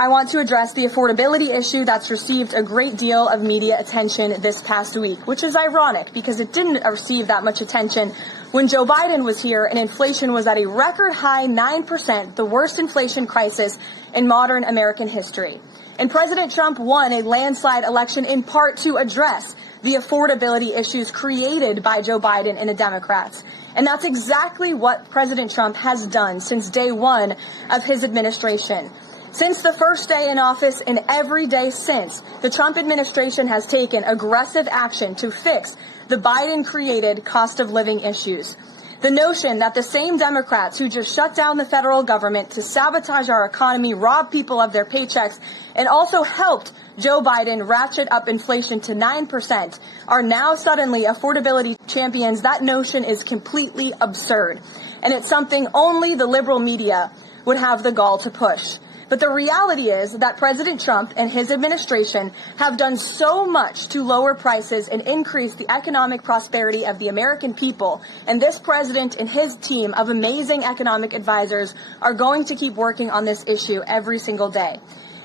I want to address the affordability issue that's received a great deal of media attention this past week, which is ironic because it didn't receive that much attention when Joe Biden was here and inflation was at a record high 9%, the worst inflation crisis in modern American history. And President Trump won a landslide election in part to address the affordability issues created by Joe Biden and the Democrats. And that's exactly what President Trump has done since day one of his administration. Since the first day in office and every day since, the Trump administration has taken aggressive action to fix the Biden-created cost of living issues. The notion that the same Democrats who just shut down the federal government to sabotage our economy, rob people of their paychecks, and also helped Joe Biden ratchet up inflation to 9% are now suddenly affordability champions, that notion is completely absurd. And it's something only the liberal media would have the gall to push. But the reality is that President Trump and his administration have done so much to lower prices and increase the economic prosperity of the American people. And this president and his team of amazing economic advisors are going to keep working on this issue every single day.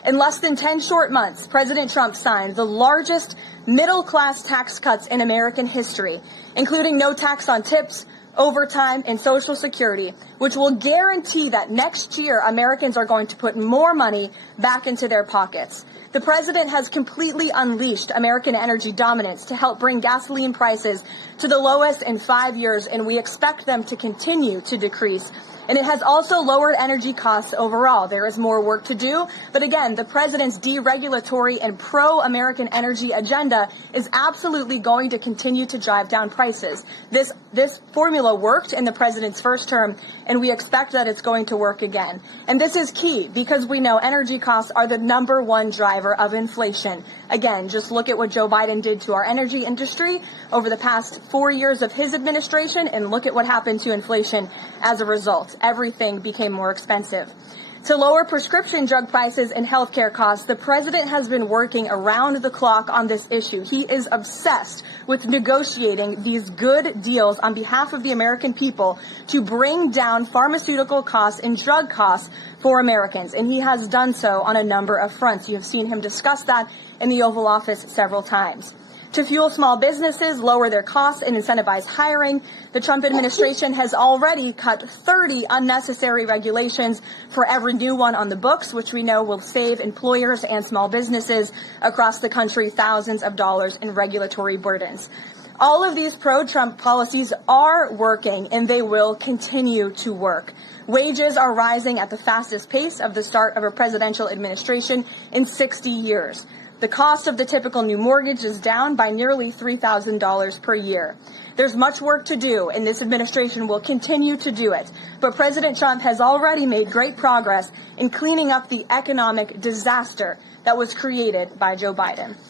In less than 10 short months, President Trump signed the largest middle-class tax cuts in American history, including no tax on tips, overtime, and Social Security, which will guarantee that next year Americans are going to put more money back into their pockets. The president has completely unleashed American energy dominance to help bring gasoline prices to the lowest in 5 years, and we expect them to continue to decrease. And it has also lowered energy costs overall. There is more work to do, but again, the president's deregulatory and pro-American energy agenda is absolutely going to continue to drive down prices. This formula worked in the president's first term, and we expect that it's going to work again. And this is key because we know energy costs are the #1 driver of inflation. Again, just look at what Joe Biden did to our energy industry over the past 4 years of his administration, and look at what happened to inflation as a result. Everything became more expensive. To lower prescription drug prices and healthcare costs, the president has been working around the clock on this issue. He is obsessed with negotiating these good deals on behalf of the American people to bring down pharmaceutical costs and drug costs for Americans. And he has done so on a number of fronts. You have seen him discuss that in the Oval Office several times. To fuel small businesses, lower their costs, and incentivize hiring, the Trump administration has already cut 30 unnecessary regulations for every new one on the books, which we know will save employers and small businesses across the country thousands of dollars in regulatory burdens. All of these pro-Trump policies are working, and they will continue to work. Wages are rising at the fastest pace of the start of a presidential administration in 60 years. The cost of the typical new mortgage is down by nearly $3,000 per year. There's much work to do, and this administration will continue to do it. But President Trump has already made great progress in cleaning up the economic disaster that was created by Joe Biden.